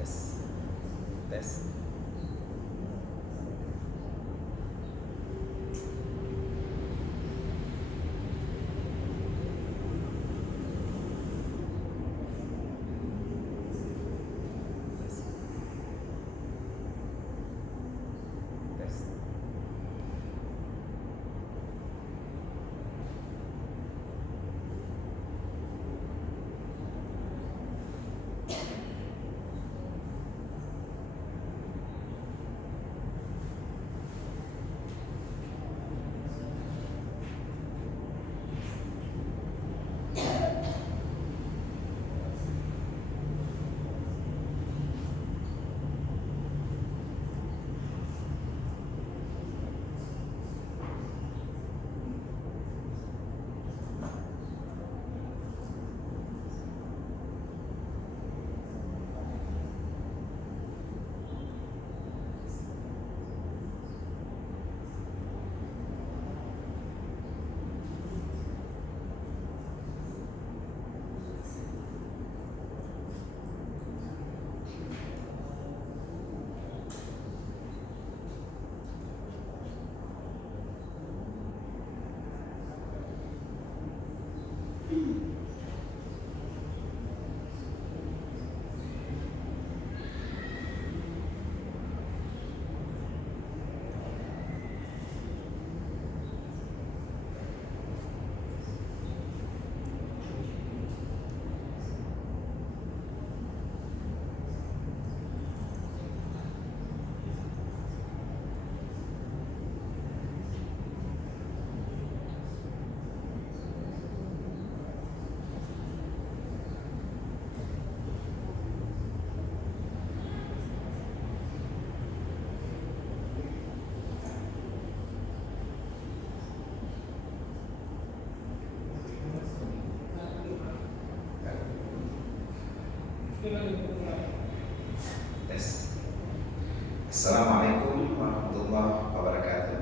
Tes. Tes. Assalamualaikum warahmatullahi wabarakatuh.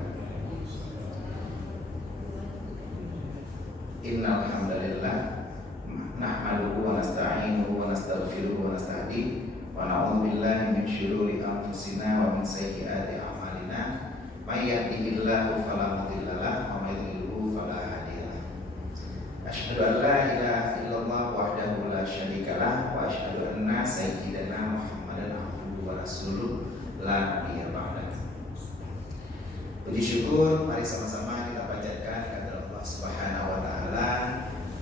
Innal hamdalillah nahmaduhu wa nasta'inuhu wa nastaghfiruhu wa nastahdihi wa na'udzu billahi min syururi anfusina wa min sayyiati a'malina. May yahdihillahu fala mudilla lahu wa may yudlilhu fala hadiya lahu. Asyhadu an la ilaha illallah wahdahu la syarika lahu wa asyhadu anna sayyidana Muhammadan abduhu wa rasuluh la nabiyya ba'da. Puji syukur mari sama-sama kita panjatkan kepada Allah Subhanahu wa taala,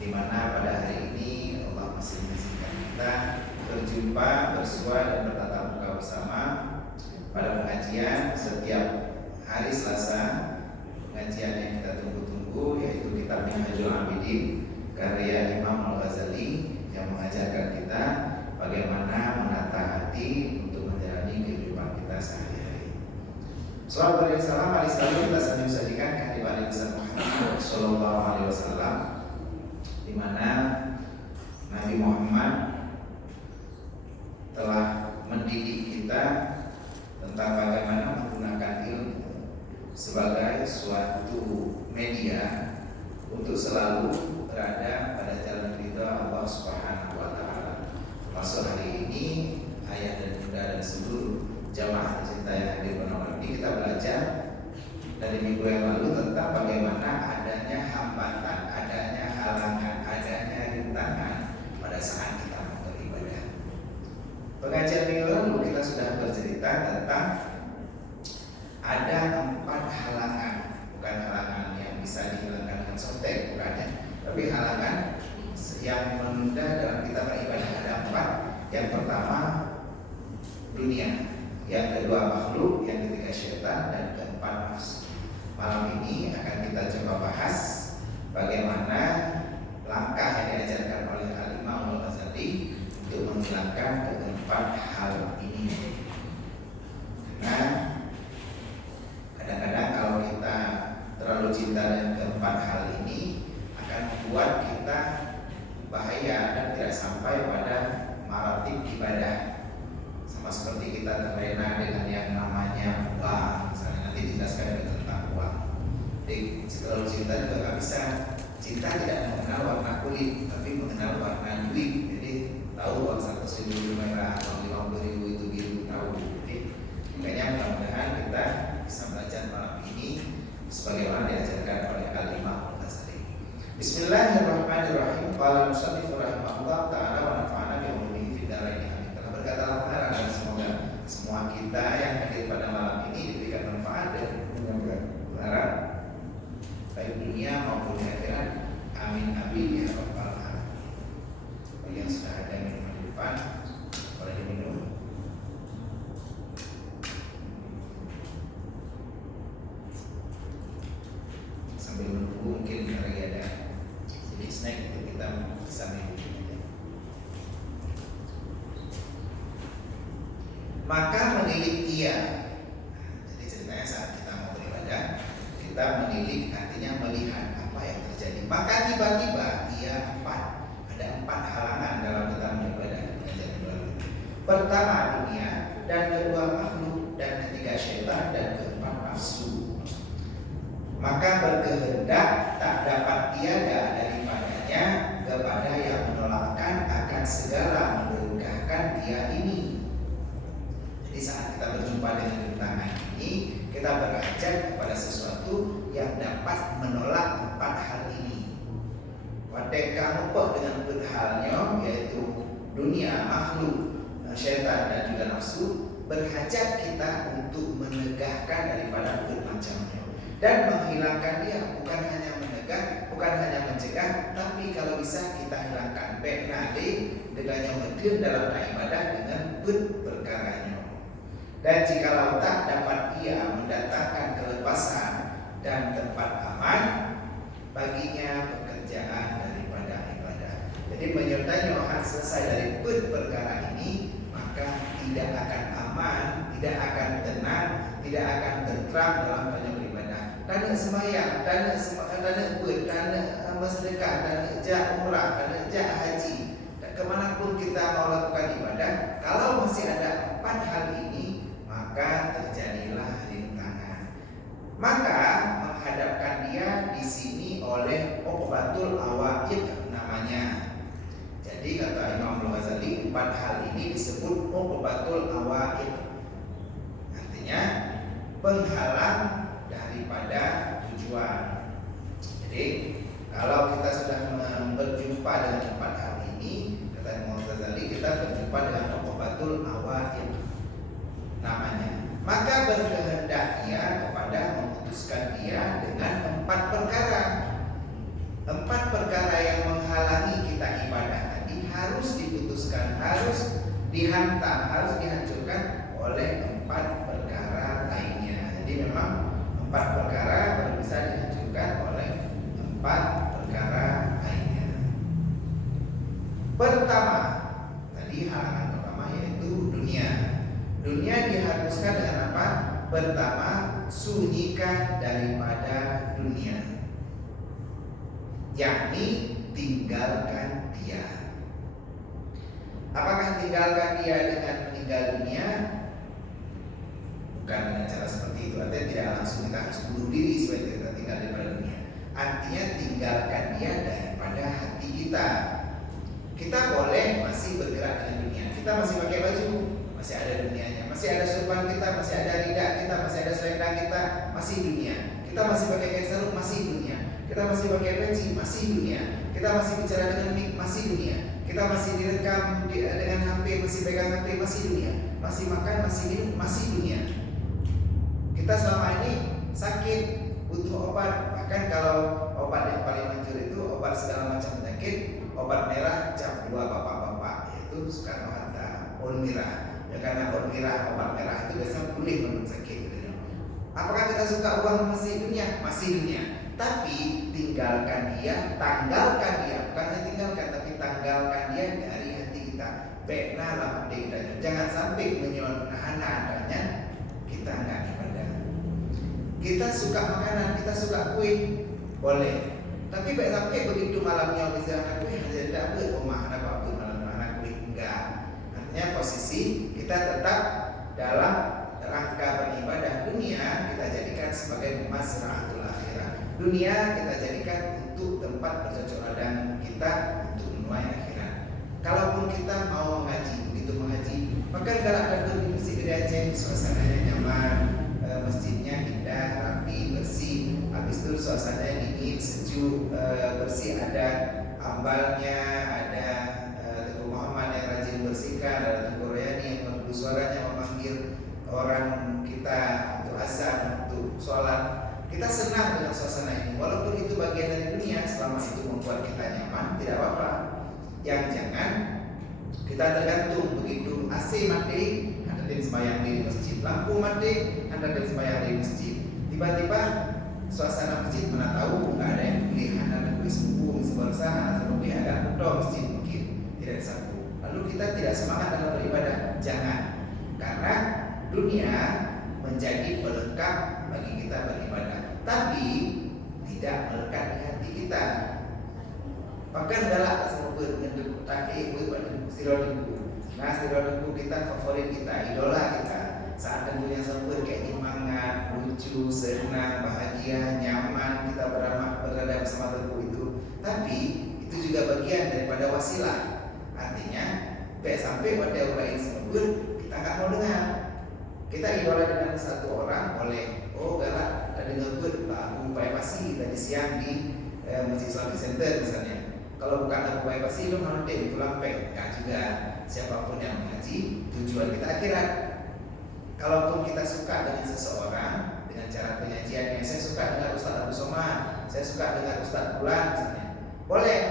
di mana pada hari ini Allah masih mengizinkan kita berjumpa, bersua dan bertatap muka bersama pada pengajian setiap hari Selasa. Pengajian yang kita tunggu-tunggu yaitu kitab Minhajul Abidin karya Imam Al-Ghazali yang mengajarkan kita bagaimana menata hati untuk menjalani kehidupan kita sehari-hari. Salawat dan salam alaihi wasallam kita sambil sajikan kehadiran Nabi Muhammad sallallahu alaihi wasallam, di mana Nabi Muhammad telah mendidik kita tentang bagaimana menggunakan ilmu sebagai suatu media untuk selalu berada pada jalan ridha Allah Subhanahu wa taala. Masuk hari ini ayah dan bunda dan seluruh jamaah tercinta yang hadir pada malam ini, kita belajar dari minggu yang lalu tentang bagaimana adanya hambatan, adanya halangan, adanya rintangan pada saat kita beribadah. Pengajian minggu lalu kita sudah bercerita tentang ada 4 halangan, bukan halangan yang bisa dihilangkan dengan softtek, bukan ya, tapi halangan yang menunda dalam kita beribadah. Ada 4. Yang pertama dunia, yang kedua makhluk, yang ketiga syaitan, dan keempat nafsu. Malam ini akan kita coba bahas cinta dan keempat hal ini akan membuat kita bahaya dan tidak sampai pada maratib ibadah. Sama seperti kita terlena dengan yang namanya uang, misalnya nanti dijelaskan juga tentang uang. Jadi terlalu cinta juga nggak bisa. Cinta tidak mengenal warna kulit, tapi mengenal warna duit. Jadi tahu uang 100.000 itu merah, uang 50.000 itu biru, tahu. Jadi makanya mudah-mudahan kita bisa belajar malam ini sebagaimana diajarkan oleh Al-Imam Al-Ghazali. Bismillahirrahmanirrahim. Qala musannif rahimahullah ta'ala wa nafa'ana bi ulumihi fid dharain. Amin. Telah berkata Allah, dan semoga semua kita yang hadir pada malam ini diberikan manfaat dan menyembuhkan baik dunia maupun di akhirat. Amin amin ya rabbal alamin. Bagi yang sudah ada minuman di depan, boleh diminum. Sambil menunggu mungkin lagi ada jadi snack itu kita bisa minum aja. Maka menilik ia. Jadi ceritanya saat kita mau beribadah, kita menilik artinya melihat apa yang terjadi. Maka tiba-tiba ia ada empat halangan dalam kita beribadah. Pertama dunia, dan kedua makhluk, dan ketiga syaitan, dan keempat nafsu. Maka berkehendak tak dapat tiada daripadanya kepada yang menolakkan akan segala mendekahkan dia ini. Jadi saat kita berjumpa dengan rintangan ini, kita berhajat kepada sesuatu yang dapat menolak empat hal ini. Wadai kamu kok dengan berhalnya, yaitu dunia, makhluk, syaitan dan juga nafsu, berhajat kita untuk menegakkan daripada bermacamnya dan menghilangkan dia, bukan hanya menegak, bukan hanya mencegah, tapi kalau bisa kita hilangkan benade dengannya medin dalam ibadah dengan perkaranya. Dan jikalau tak dapat ia mendatangkan kelepasan dan tempat aman baginya pekerjaan daripada ibadah. Jadi menyertai orang selesai dari perkara ini, maka tidak akan aman, tidak akan tenang, tidak akan tentram dalam banyak beribadah. Dana sembahyang, dana sedekah, dana ijah umrah, dana ijah haji, dan kemanapun kita mau lakukan ibadah, kalau masih ada empat hal ini, maka terjadilah rintangan. Maka menghadapkan dia di sini oleh Uqbatul Awaid namanya. Jadi kata Imam Al-Ghazali, empat hal ini disebut Uqbatul Awaid. Artinya penghalang daripada tujuan. Jadi kalau kita sudah berjumpa dengan empat hal ini, kata Imam Al-Ghazali, kita berjumpa dengan Uqbatul Awaid namanya. Maka berkehendak ia kepada memutuskan dia dengan empat perkara. Empat perkara yang menghalangi kita ibadah tadi harus diputuskan, harus dihantam, harus dihancurkan oleh empat perkara lainnya. Jadi memang empat perkara baru bisa dihancurkan oleh empat perkara lainnya. Pertama, tadi halangan pertama yaitu dunia. Dunia dihapuskan dengan apa? Pertama, sunyikan daripada dunia, yakni tinggalkan dia. Apakah tinggalkan dia dengan meninggal dunia? Bukan dengan cara seperti itu. Artinya tidak langsung kita harus bunuh diri supaya kita tinggal daripada dunia. Artinya tinggalkan dia daripada hati kita. Kita boleh masih bergerak dengan dunia. Kita masih pakai baju, masih ada dunianya. Masih ada surban kita, masih ada lidah kita, masih ada selendang kita, masih dunia. Kita masih pakai kain sarung, masih dunia. Kita masih pakai peci, masih dunia. Kita masih bicara dengan mic, masih dunia. Kita masih direkam dengan HP, masih pegang HP, masih dunia. Masih makan, masih minum, masih dunia. Kita selama ini sakit, butuh obat. Bahkan kalau obat yang paling manjur itu obat segala macam penyakit, obat merah jam 2 bapak-bapak, yaitu Soekarno-Hatta, Onmira. Ya karena Onmira, obat merah itu biasanya pulih menurut sakit gitu. Apakah kita suka uang masih dunia? Masih dunia. Tapi tinggalkan dia, tanggalkan dia, bukan hanya tinggalkan, tapi tanggalkan dia dari hati kita. Baiklah lama kita. Jangan sampai menahan adanya kita nggak ibadah. Kita suka makanan, kita suka kue, boleh. Tapi baik sampai begitu malamnya bisa anak kue, hanya tidak kue, rumah anak apa malam anak kue, enggak. Artinya posisi kita tetap dalam rangka beribadah. Dunia kita jadikan sebagai mazra'atul akhirah. Dunia kita jadikan untuk tempat bercocok ladang kita untuk menuai akhirat. Kalaupun kita mau mengaji, begitu mengaji, maka kalau ada di masjid Gede Aceh, suasananya nyaman, masjidnya indah, rapi, bersih. Habis itu suasananya dingin, sejuk, bersih, ada ambalnya, ada Teguh Muhammad yang rajin bersihkan, ada Teguh Royani yang merdu suaranya memanggil orang kita untuk azan, untuk sholat. Kita senang dengan suasana ini, walaupun itu bagian dari dunia. Selama itu membuat kita nyaman, tidak apa-apa. Yang jangan kita tergantung, begitu AC mati, Anda dan sembahyang di masjid, lampu mati, Anda dan sembahyang di masjid. Tiba-tiba suasana masjid, mana tahu nggak ada yang beli, Anda dan beli sembuh, sebangsa, Anda beli agak kudo masjid mungkin tidak satu. Lalu kita tidak semangat dalam beribadah, jangan, karena dunia menjadi pelengkap bagi kita beribadah, tapi tidak melekat di hati kita. Bahkan galak semua berdengku takai buat sirodengku. Nah, sirodengku kita favorit kita, idola kita. Saat dengku yang sempur kayak nyemangat, lucu, senang, bahagia, nyaman, kita berada bersama dengku itu. Tapi itu juga bagian daripada wasilah. Artinya, baik sampai pada orang yang sempur, kita nggak mau dengar. Kita idola dengan satu orang boleh. Oh galak, ada dengar Pak Abu Pasi tadi siang di Masjid Islamic Center misalnya. Kalau bukan Abu Pasi itu nanti itu lampeng. Enggak juga. Siapapun yang mengaji, tujuan kita akhirat. Kalaupun kita suka dengan seseorang, dengan cara penyajiannya, saya suka dengan Ustaz Abu Somad, saya suka dengan Ustaz Bulan misalnya, boleh,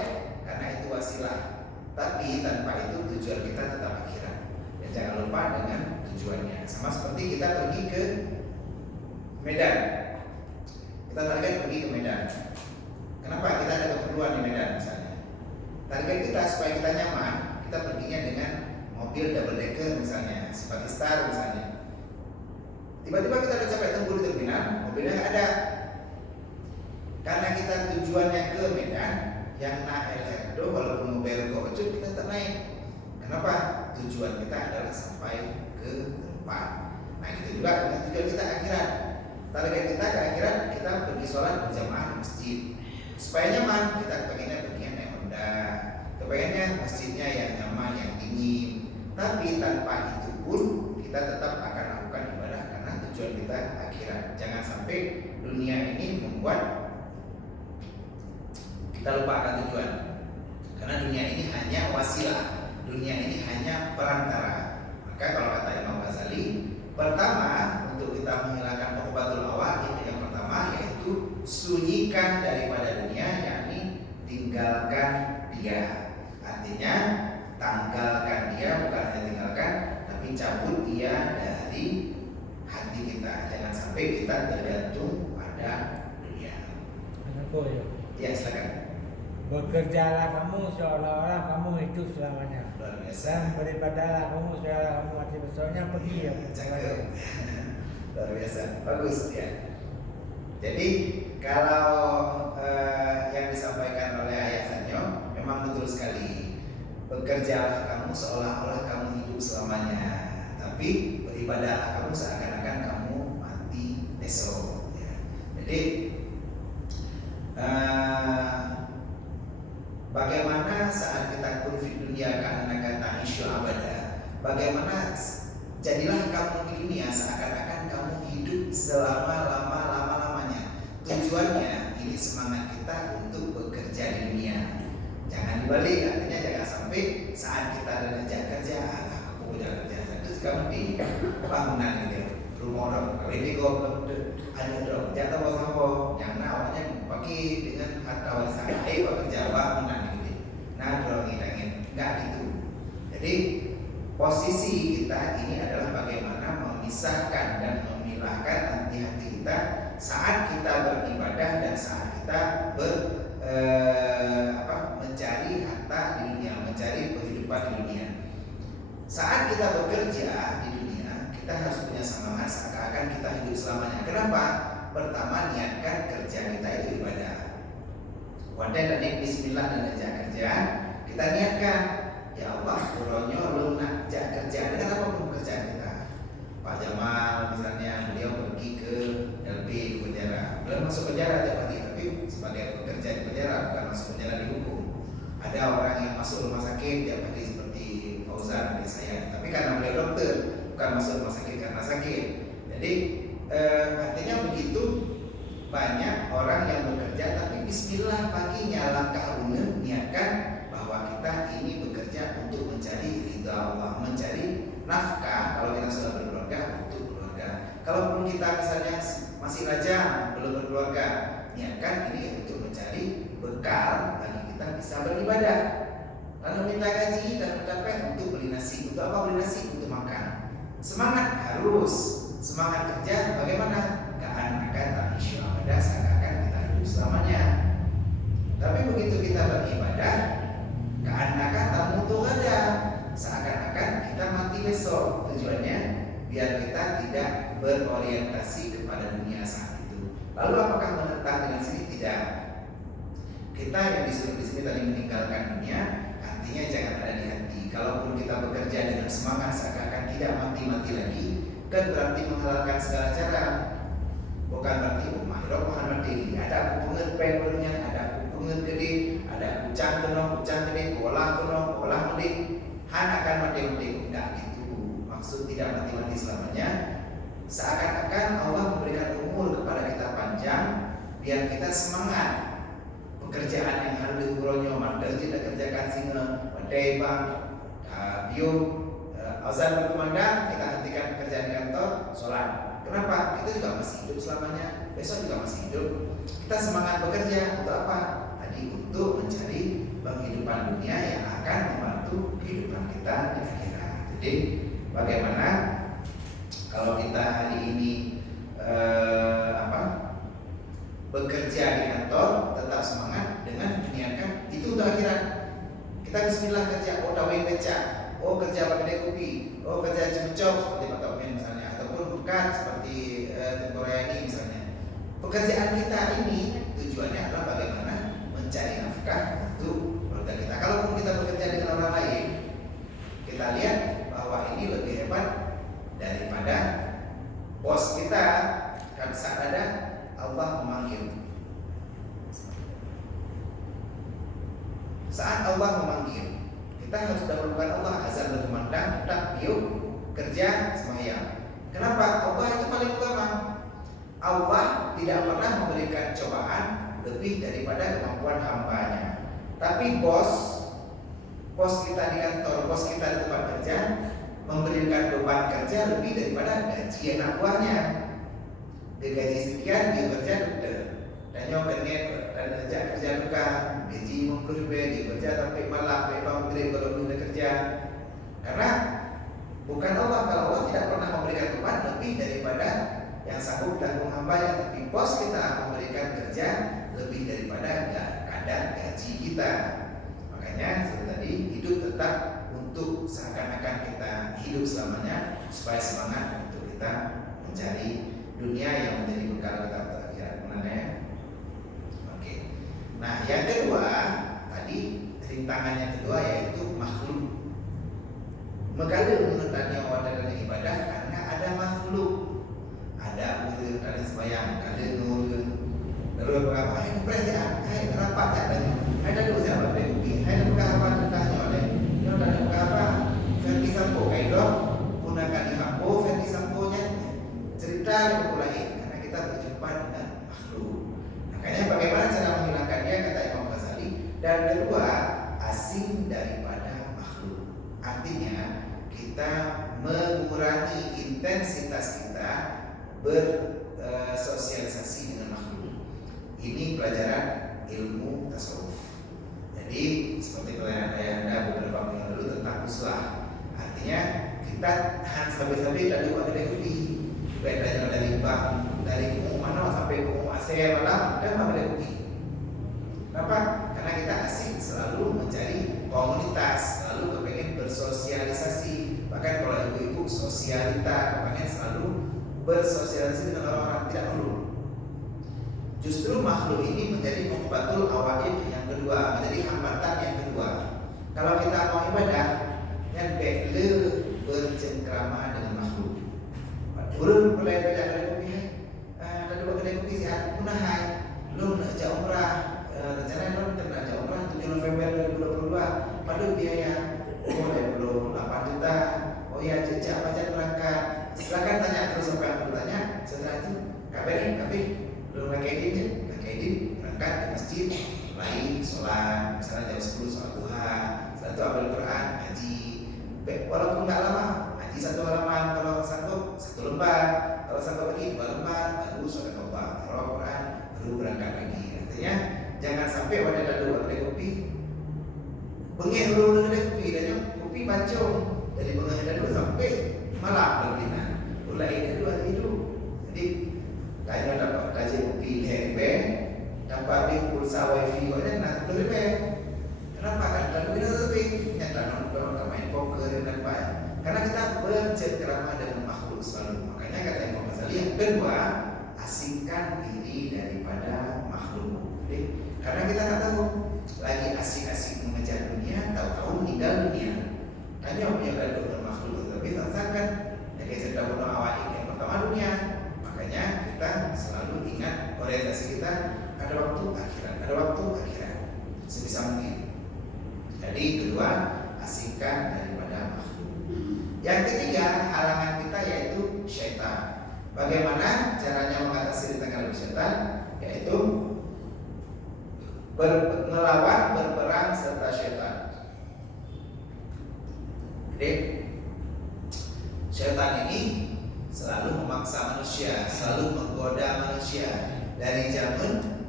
karena itu wasilah. Tapi tanpa itu tujuan kita tetap akhirat. Dan jangan lupa dengan tujuannya. Sama seperti kita pergi ke Medan. Kita target pergi ke Medan. Kenapa? Kita ada keperluan di Medan misalnya. Target kita supaya kita nyaman, kita perginya dengan mobil double decker misalnya, seperti Star misalnya. Tiba-tiba kita udah sampai tunggu di terminal, mobilnya nggak ada. Karena kita tujuannya ke Medan, yang naik LRT walaupun mau bayar kocok kita tetap naik. Kenapa? Tujuan kita adalah sampai ke tempat. Nah itu juga dengan tujuan kita akhirat. Target kita ke akhirat, kita pergi sholat berjamaah di masjid. Supaya nyaman, kita pengennya pergi naik Honda. Kepengennya masjidnya yang nyaman, yang dingin. Tapi tanpa itu pun kita tetap akan lakukan ibadah karena tujuan kita akhirat. Jangan sampai dunia ini membuat kita lupa akan tujuan. Karena dunia ini hanya wasilah, dunia ini hanya perantara. Maka kalau kata Imam Ghazali, pertama untuk kita menghilangkan uqbatul awal, yang pertama yaitu sunyikan daripada dunia, yakni tinggalkan dia. Artinya tanggalkan dia, bukan hanya tinggalkan, tapi cabut dia dari hati kita. Jangan sampai kita tergantung pada dunia. Ya silakan. Bekerjalah kamu seolah-olah kamu hidup selamanya. Luar biasa. Dan beribadahlah kamu seolah kamu mati besoknya pergi ya. Cakep. Luar biasa. Bagus ya. Jadi kalau yang disampaikan oleh Ayah Sanyo memang betul sekali. Bekerjalah kamu seolah-olah kamu hidup selamanya, tapi beribadahlah kamu seakan-akan kamu mati besok. Ya. Jadi bagaimana saat kita kun fi dunia ka'annaka ta'isyu abada? Bagaimana jadilah kamu di dunia seakan-akan kamu hidup selama-lamanya. Tujuannya ini semangat kita untuk bekerja di dunia. Jangan dibalik, artinya jangan sampai saat kita ada kerja, aku udah kerja itu sekarang di bangunan gitu, rumah orang, ini kok ada dong, jatuh apa yang awalnya pakai dengan harta warisan, bekerja bangunan gitu. Nah, dorong ingin nggak gitu. Jadi posisi kita ini adalah bagaimana memisahkan dan memilahkan hati-hati kita saat kita beribadah dan saat kita mencari harta di dunia, mencari kehidupan di dunia. Saat kita bekerja di dunia, kita harus punya semangat seakan-akan kita hidup selamanya. Kenapa? Pertama, niatkan kerja kita itu ibadah. Wadah dan bismillah dan kerja kita niatkan, ya Allah, kuronyo lunak kerja dengan apapun pekerjaan kita. Pak Jamal misalnya, beliau pergi ke LP ke penjara. Beliau masuk penjara tiap hari, tapi sebagai pekerja di penjara, bukan masuk penjara dihukum. Ada orang yang masuk rumah sakit tiap hari seperti Fauzan adik saya, tapi karena beliau dokter, bukan masuk rumah sakit karena sakit. Jadi artinya begitu banyak orang yang bekerja, tapi bismillah paginya langkah ungu niatkan bahwa kita ini bekerja untuk mencari ridha Allah, mencari nafkah. Kalau kita sudah berkeluarga, untuk keluarga. Kalaupun kita misalnya masih lajang belum berkeluarga, niatkan ini untuk mencari bekal bagi kita bisa beribadah. Lalu minta gaji dan mencapai untuk beli nasi. Untuk apa beli nasi? Untuk makan. Semangat harus, semangat kerja bagaimana? Akan tak isyu'abadah, seakan-akan kita hidup selamanya. Tapi begitu kita beribadah, keanakan tak mutu ada, seakan-akan kita mati besok. Tujuannya biar kita tidak berorientasi kepada dunia saat itu. Lalu apakah menentang dengan sini? Tidak. Kita yang disuruh di sini tadi meninggalkan dunia, artinya jangan ada di hati. Kalaupun kita bekerja dengan semangat seakan-akan tidak mati-mati lagi, kan berarti menghalalkan segala cara. Bukan berarti mahirok Muhammad ini ada hubungan pengennya, ada hubungan gede, ada ucang gede, olah mending, han akan mati-mati. Tidak gitu. Maksud tidak mati-mati selamanya. Seakan-akan Allah memberikan umur kepada kita panjang, biar kita semangat. Pekerjaan yang harus diuronyo, mandel kita kerjakan singa, badai bang, bio, azan berkumandang, kita hentikan pekerjaan di kantor, sholat. Kenapa? Kita juga masih hidup selamanya, besok juga masih hidup. Kita semangat bekerja untuk apa? Tadi untuk mencari penghidupan dunia yang akan membantu kehidupan kita di akhirat. Jadi bagaimana kalau kita hari ini bekerja di kantor, tetap semangat dengan meniatkan itu untuk akhirat. Kita bismillah kerja, dawai beca, kerja pakai kopi, kerja cemcok seperti Pak Tomin misalnya, ataupun bukan seperti Korea ini misalnya. Pekerjaan kita ini tujuannya adalah bagaimana mencari nafkah untuk keluarga kita. Kalaupun kita bekerja dengan orang lain, kita lihat bahwa ini lebih hebat daripada bos kita. Kan saat ada Allah memanggil. Saat Allah memanggil, kita harus dahulukan Allah. Azan berkumandang, tak yuk kerja sembahyang. Kenapa? Allah itu paling utama. Allah tidak pernah memberikan cobaan lebih daripada kemampuan hambanya. Tapi bos kita di kantor, bos kita di tempat kerja memberikan beban kerja lebih daripada gaji anak buahnya. Dia gaji sekian, dia kerja dokter, dan nyokenet dan kerja luka, gaji 50 ribu, dia kerja sampai malam, sampai bangun kalau belum kerja. Karena bukan Allah, kalau Allah tidak pernah memberikan beban lebih daripada yang sanggup tanggung hambanya. Tapi bos kita memberikan kerja lebih daripada kadar gaji kita. Makanya seperti tadi, hidup tetap untuk seakan-akan kita hidup selamanya, supaya semangat untuk kita mencari dunia yang menjadi bekal kita untuk akhirat. Mana ya? Oke. Nah, yang kedua tadi rintangan yang kedua yaitu makhluk. Mengkali menentangnya wadah dan ibadah karena ada makhluk, ada uzur, ada sembahyang, ada nurun. Lalu berapa? Ini perasaan, rapat tak ada. Ada dua siapa berdiri. Ada berapa tentangnya oleh. Ini ada berapa? Verti sampo kaido, gunakan dihampo verti samponya. Cerita yang mulai karena kita berjumpa dengan makhluk. Makanya bagaimana cara menghilangkan dia kata Imam Ghazali. Dan kedua, asing daripada makhluk. Artinya kita mengurangi intensitas kita bersosialisasi dengan makhluk. Ini pelajaran ilmu tasawuf. Jadi seperti pelajaran Ayahanda beberapa minggu lalu tentang uslah. Artinya kita harus habis-habis dari uang Yahudi. Bedanya dari bank, dari kumu mana sampai kumu ASEAN malam dan mana Yahudi. Kenapa? Karena kita asing selalu mencari komunitas, selalu kepengen bersosialisasi. Bahkan kalau ibu-ibu sosialita, kepengen selalu bersosialisasi dengan orang-orang tidak perlu. Justru makhluk ini menjadi muqbatul awaid yang kedua, menjadi hambatan yang kedua. Kalau kita mau ibadah, yang bele bercengkrama dengan makhluk. Urun mulai belajar dari kopi, ada dua kedai kopi sehat punah hai. Lu nak jauh umrah, rencana lu nak jauh umrah 7 November 2022, padu biaya mulai belum 8 juta. Oh ya, jejak macam berangkat. Silakan tanya terus apa yang perlu tanya. Setelah itu, kabeh belum pakai berangkat ke masjid, mulai sholat, misalnya jam 10 sholat duha, setelah itu ambil Quran, ngaji. Walaupun nggak lama, ngaji 1 halaman, kalau sanggup 1 lembar, kalau sanggup lagi 2 lembar, baru sholat tobat, kalau Quran, baru berangkat lagi. Artinya jangan sampai pada dadu kedai kopi, bengih dulu kedai kopi, dan kopi pancung dari bengih dadu sampai malam berlinan, mulai dadu itu. Jadi kaya dapat gaji kopi di dapat pulsa wifi kau nak beli kenapa kan lalu kita tapi nyata nonton main poker dan apa? Karena kita bercengkrama dengan makhluk selalu. Makanya kata Imam Ghazali yang kedua, asingkan diri daripada makhluk. Jadi, karena kita nggak tahu lagi asik-asik mengejar dunia, tahu-tahu meninggal dunia. Hanya punya gaduh dengan makhluk, tapi tak sangkan jadi cerita bodoh awal yang pertama dunia. Makanya kita selalu ingat orientasi kita ada waktu akhirat, ada waktu akhirat sebisa mungkin. Jadi kedua, asingkan daripada makhluk. Yang ketiga, halangan kita yaitu syaitan. Bagaimana caranya mengatasi rintangan dari syaitan? Yaitu melawan, berperang serta syaitan. Jadi syaitan ini selalu memaksa manusia, selalu menggoda manusia dari zaman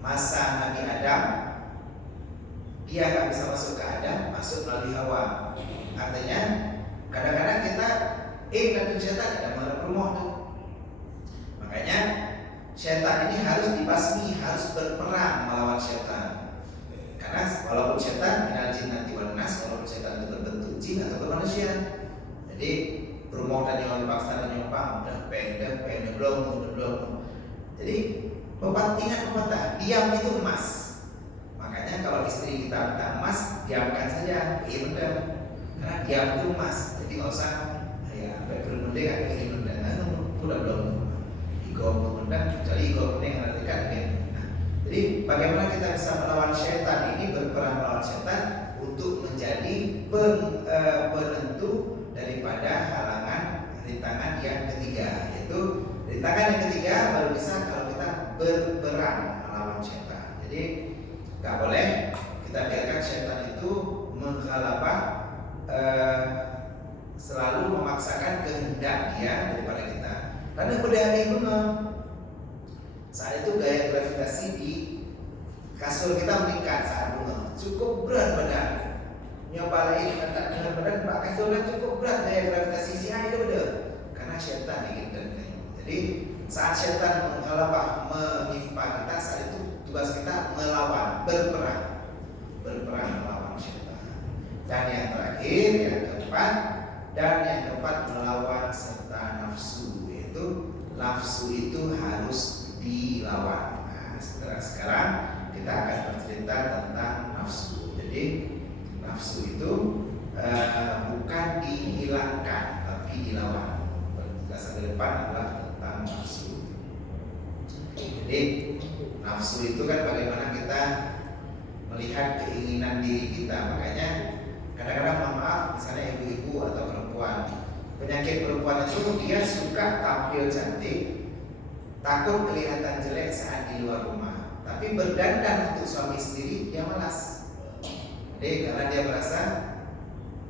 masa Nabi Adam. Dia nggak bisa masuk ke Adam, masuk melalui Hawa. Artinya kadang-kadang kita dan syaitan tidak mau rumah tuh. Makanya syaitan ini harus dibasmi, harus berperang melawan syaitan. Karena walaupun syaitan minal jinnati wan nas, walaupun syaitan itu berbentuk jin atau manusia. Jadi rumah dan yang dipaksa dan nyopang udah pendek belum. Jadi ingat pepatah, diam itu emas. Makanya kalau istri kita minta emas, diamkan saja, bener. Karena diam itu emas. Jadi nggak usah ya berunding atau berunding. Udah belum. Igo berunding, kecuali igo berunding yang nanti kan. Jadi bagaimana kita bisa melawan syaitan ini, berperang melawan syaitan untuk menjadi penentu daripada halangan rintangan yang ketiga, yaitu rintangan yang ketiga baru bisa kalau kita berperang melawan syaitan. Jadi nggak boleh kita biarkan syaitan itu menghalabah, selalu memaksakan kehendak dia daripada kita. Karena berdari bunga saat itu gaya gravitasi di kasur kita meningkat saat bunga cukup berat badan. Nyobain dengan badan pak kasur kan cukup berat gaya gravitasi si itu betul. Karena syaitan ingin dan jadi saat syaitan menghalabah menimpa kita, saat itu tugas kita melawan, berperang melawan syaitan. Dan yang terakhir, yang keempat melawan serta nafsu, yaitu nafsu itu harus dilawan. Nah, sekarang kita akan bercerita tentang nafsu. Jadi nafsu itu bukan dihilangkan, tapi dilawan. Penjelasan ke depan adalah tentang nafsu. Jadi nafsu itu kan bagaimana kita melihat keinginan diri kita. Makanya kadang-kadang mohon maaf, misalnya ibu-ibu atau perempuan, penyakit perempuan itu dia suka tampil cantik, takut kelihatan jelek saat di luar rumah, tapi berdandan untuk suami sendiri dia malas. Jadi karena dia merasa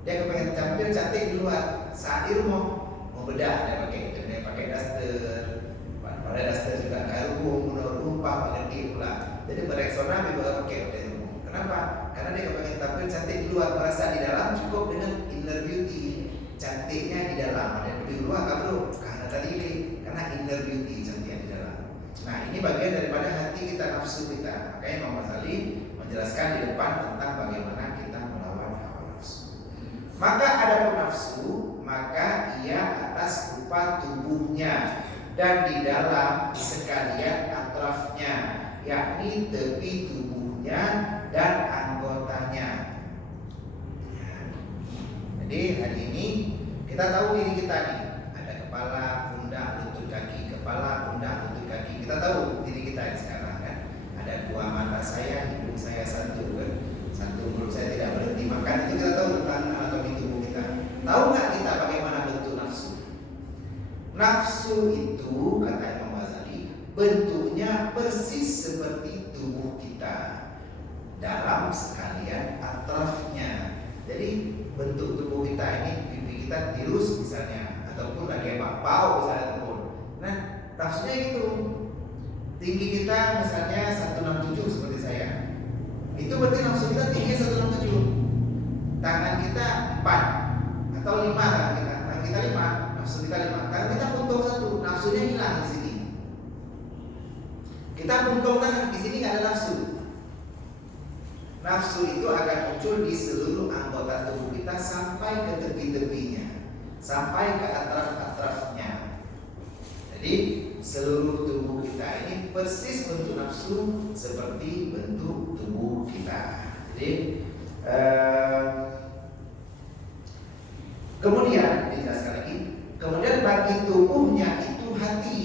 dia kepengen tampil cantik di luar, saat di rumah mau bedak dia pakai daster, pada daster juga garu, menurut rumpah, pakai pula. Jadi bereksona juga pakai di rumah. Kenapa? Karena dia kepengen tampil cantik di luar, merasa di dalam cukup dengan inner beauty, cantiknya di dalam. Ada di luar nggak perlu, karena tadi karena inner beauty cantiknya di dalam. Nah ini bagian daripada hati kita, nafsu kita. Makanya Imam Ghazali menjelaskan di depan tentang bagaimana kita melawan hawa nafsu. Maka ada nafsu, maka ia atas rupa tubuhnya dan di dalam sekalian atrafnya, yakni tepi tubuhnya dan anggotanya. Jadi hari ini kita tahu diri kita nih, ada kepala, pundak, lutut kaki, kepala, pundak, lutut kaki. Kita tahu diri kita sekarang kan. Ada dua mata saya, hidung saya satu kan. Satu mulut saya tidak berhenti makan. Itu kita tahu tentang anatomi tubuh kita. Tahu nggak kita bagaimana bentuk nafsu? Nafsu itu kata Imam Ghazali bentuknya persis seperti tubuh kita dalam sekalian atrafnya. Jadi bentuk tubuh kita ini, pipi kita tirus misalnya, ataupun lagi bapau misalnya ataupun. Nah, nafsunya itu tinggi kita misalnya 167 seperti saya. Itu berarti nafsu kita tinggi 167. Tangan kita 4 atau 5 tangan kita 5, nafsu kita 5. Tangan kita puntung 1, nafsunya hilang di sini. Kita puntung tangan di sini nggak ada nafsu. Nafsu itu akan muncul di seluruh anggota tubuh kita sampai ke tepi-tepinya, sampai ke atraf-atrafnya. Jadi seluruh tubuh kita ini persis bentuk nafsu seperti bentuk tubuh kita. Jadi kemudian dijelaskan lagi. Kemudian bagi tubuhnya itu hati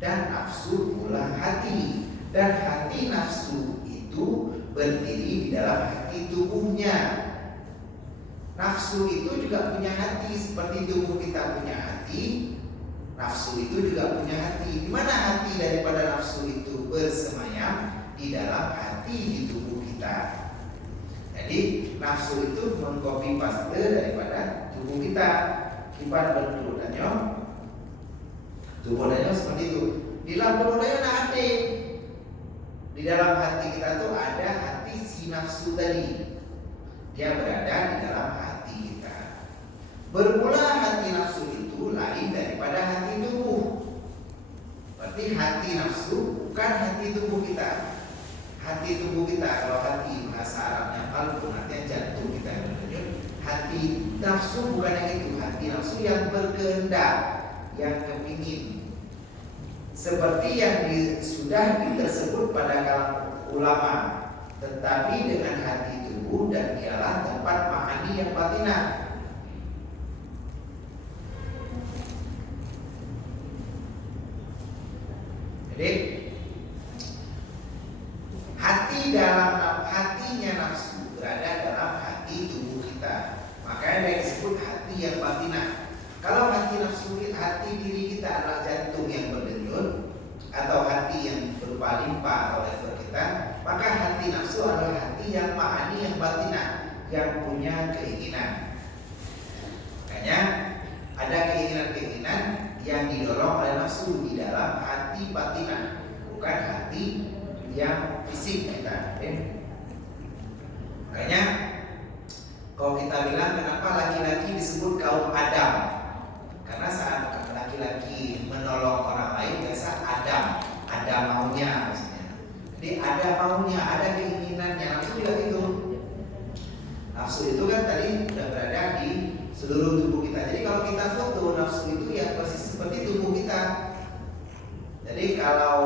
dan nafsu pula hati, dan hati nafsu itu berdiri di dalam hati tubuhnya. Nafsu itu juga punya hati seperti tubuh kita punya hati. Nafsu itu juga punya hati. Di mana hati daripada nafsu itu bersemayam? Di dalam hati di tubuh kita. Jadi nafsu itu mengcopy paste daripada tubuh kita. Kipat bentuk danyo. Tubuh danyo seperti itu. Di dalam tubuh danyo ada hati. Di dalam hati kita tuh ada hati si nafsu tadi. Dia berada di dalam hati kita. Bermula hati nafsu itu lain daripada hati tubuh. Berarti hati nafsu bukan hati tubuh kita. Hati tubuh kita, kalau hati bahasa Arabnya qalbun, artinya jantung kita yang berdenyut. Hati nafsu bukan yang itu. Hati nafsu yang berkehendak, yang kepingin. Seperti yang sudah tersebut pada kalangan ulama, tetapi dengan hati tubuh, dan ialah tempat ma'ani yang batinah. Jadi hatinya nafsu berada dalam hati tubuh kita. Makanya yang disebut hati yang batinah. Kalau hati nafsu, hati diri kita adalah jantung yang berdenyut atau hati yang berupa limpa atau lever kita, maka hati nafsu adalah hati yang ma'ani yang batinah, yang punya keinginan. Makanya ada keinginan-keinginan yang didorong oleh nafsu di dalam hati batinah, bukan hati yang fisik kita. Makanya kalau kita bilang kenapa laki-laki disebut kaum Adam, karena saat laki-laki menolong orang lain biasa ada maunya maksudnya. Jadi ada maunya, ada keinginannya. Nafsu juga gitu. Nafsu itu kan tadi sudah berada di seluruh tubuh kita. Jadi kalau kita foto nafsu itu ya persis seperti tubuh kita. Jadi kalau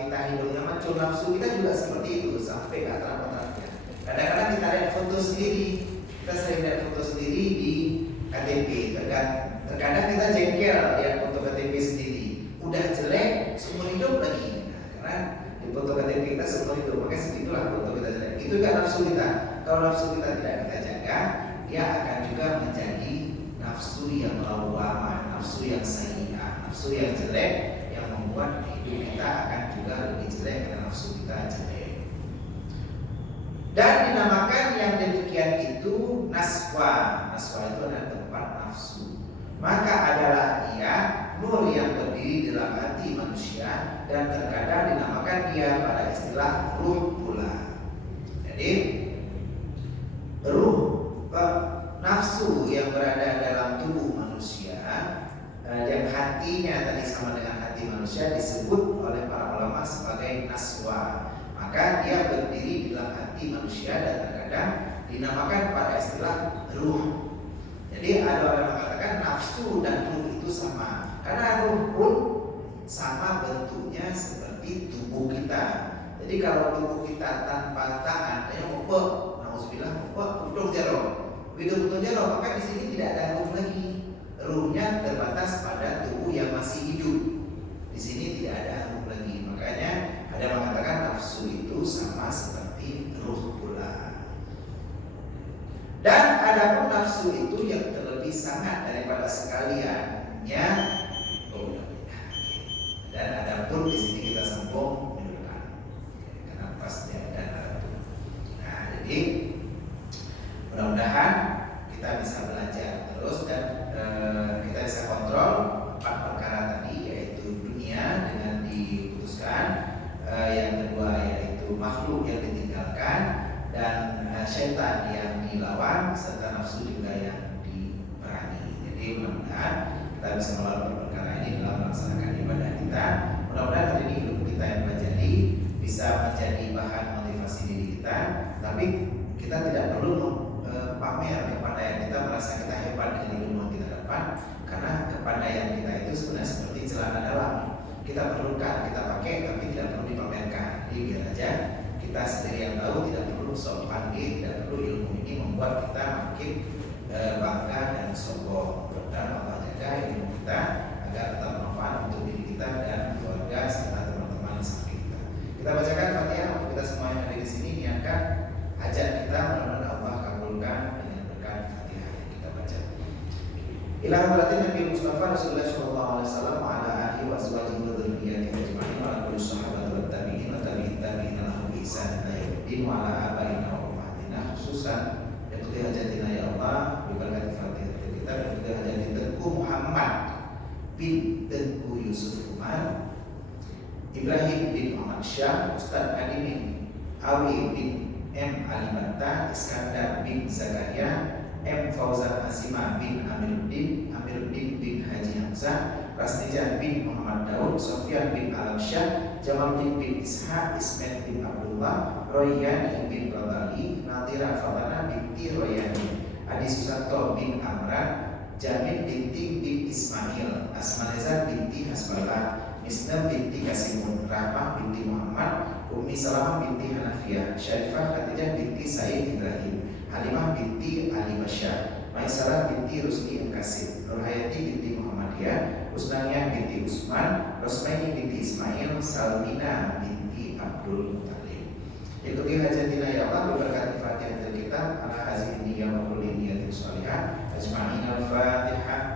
kita hidungnya mancung, nafsu kita juga seperti itu sampai ke atraf-atrafnya. Kadang-kadang kita lihat foto sendiri, kita sering lihat foto sendiri di KTP. Terkadang kita jengkel lihat foto KTP sendiri, udah jelek seumur hidup lagi. Karena di foto KTP kita seumur hidup, makanya segitulah foto kita jelek. Itu kan nafsu kita. Kalau nafsu kita tidak kita jaga, dia akan juga menjadi nafsu yang lawamah, nafsu yang sayyi'ah, nafsu yang jelek, yang membuat hidup kita akan juga lebih jelek karena nafsu kita jelek. Dan dinamakan yang demikian itu naswa. Naswa itu adalah tempat nafsu. Maka adalah ia nur yang berdiri dalam hati manusia, dan terkadang dinamakan dia pada istilah ruh pula. Jadi ruh, nafsu yang berada dalam tubuh manusia, yang hatinya tadi sama dengan hati manusia, disebut oleh para ulama sebagai naswa. Maka dia berdiri dalam hati manusia dan terkadang dinamakan pada istilah ruh. Jadi ada orang mengatakan nafsu dan ruh itu sama, karena ruh pun sama bentuknya seperti tubuh kita. Jadi kalau tubuh kita tanpa tangan, kayak mopok, nauzubillah mopok, putus jaro. Begitu putus jaro, maka di sini tidak ada ruh lagi. Ruhnya terbatas pada tubuh yang masih hidup. Di sini tidak ada ruh lagi. Makanya ada mengatakan nafsu itu sama seperti ruh pula. Dan adapun nafsu itu yang terlebih sangat daripada sekaliannya. Dan adapun di sini kita sambung menunjukkan karena pasnya dan itu. Nah, jadi mudah-mudahan kita bisa belajar terus dan kita bisa kontrol 4 perkara tadi, yaitu dunia dengan diputuskan, yang kedua yaitu makhluk yang ditinggalkan, dan syaitan yang dilawan, serta nafsu juga yang diperangi. Jadi mudah-mudahan kita bisa melalui perkara ini dalam melaksanakan ibadah kita. Mudah-mudahan hari ini ilmu kita yang pelajari bisa menjadi bahan motivasi diri kita. Tapi kita tidak perlu pamer kepandaian kita, merasa kita hebat dengan ilmu yang kita dapat, karena kepandaian kita itu sebenarnya seperti celana dalam. Kita perlukan, kita pakai, tapi tidak perlu dipamerkan. Jadi biar aja kita sendiri yang tahu, tidak perlu sok pandai, tidak perlu ilmu ini membuat kita makin bangga dan sombong. Dan Allah jaga ilmu kita agar tetap bermanfaat untuk diri kita dan keluarga serta teman-teman seperti kita. Kita bacakan Fatihah untuk kita semua yang ada di sini, niatkan hajat kita, mudah-mudahan Allah kabulkan dengan berkat Fatihah yang kita baca. Ila hadratin Nabi Mustafa Rasulullah sallallahu alaihi wasallam wa ala alihi wa azwajihi wa dzurriyyatihi ajma'in wa ala kulli sahabati wa tabi'in wa tabi'in tabi'in lahum bi ihsan ila yaumil wa ala abaina wa ummatina khususan ya tuti hajatina ya Allah bi berkat Fatihah kita dan juga hajatin Tengku Muhammad bin Tengku Yusuf Umar, Ibrahim bin Muhammad Syah, Ustaz Adi bin Awi bin M. Alimata, Iskandar bin Zakaria, M. Fauzan Azimah bin Amiruddin bin Haji Hamzah, Rasnijan bin Muhammad Daud, Sofyan bin Alamsyah, Jamaluddin bin Ishaq, Ismail bin Abdullah, Royani bin Radali, Nadira Fatana binti Royani, Adi Susanto bin Amran, Jamil binti bin Ismail, Asmaneza binti Hasballah, Misna binti Kasimun, Rahmah binti Muhammad, Ummi Salamah binti Hanafiyah, Syarifah Khadijah binti Said Ibrahim, Halimah binti Ali Basyar, Maisarah binti Rusdi Al-Qasim, Nurhayati binti Muhammadiyah, Usnaniyah binti Usman, Rosmaini binti Ismail, Salmina binti Abdul Muttalib. Ikuti hajatina ya Allah, berkati Fatihah kita ala hazin niyya wa kulli niyatin shalihah, ajma'in al-Fatihah.